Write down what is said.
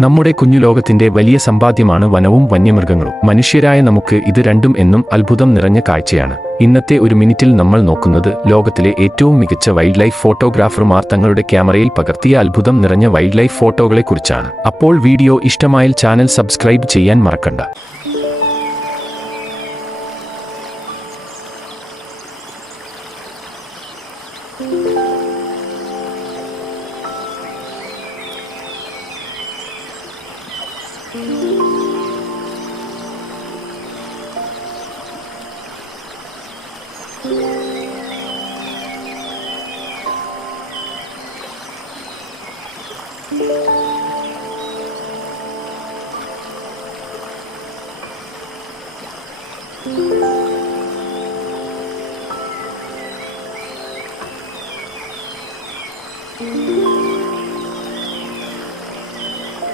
നമ്മുടെ കുഞ്ഞു ലോകത്തിന്റെ വലിയ സമ്പാദ്യമാണ് വനവും വന്യമൃഗങ്ങളും. മനുഷ്യരായ നമുക്ക് ഇത് രണ്ടും എന്നും അത്ഭുതം നിറഞ്ഞ കാഴ്ചയാണ്. ഇന്നത്തെ ഒരു മിനിറ്റിൽ നമ്മൾ നോക്കുന്നത് ലോകത്തിലെ ഏറ്റവും മികച്ച വൈൽഡ് ലൈഫ് ഫോട്ടോഗ്രാഫർമാർ തങ്ങളുടെ ക്യാമറയിൽ പകർത്തിയ അത്ഭുതം നിറഞ്ഞ വൈൽഡ് ലൈഫ് ഫോട്ടോകളെക്കുറിച്ചാണ്. അപ്പോൾ വീഡിയോ ഇഷ്ടമായാൽ ചാനൽ സബ്സ്ക്രൈബ് ചെയ്യാൻ മറക്കണ്ട. Thank you.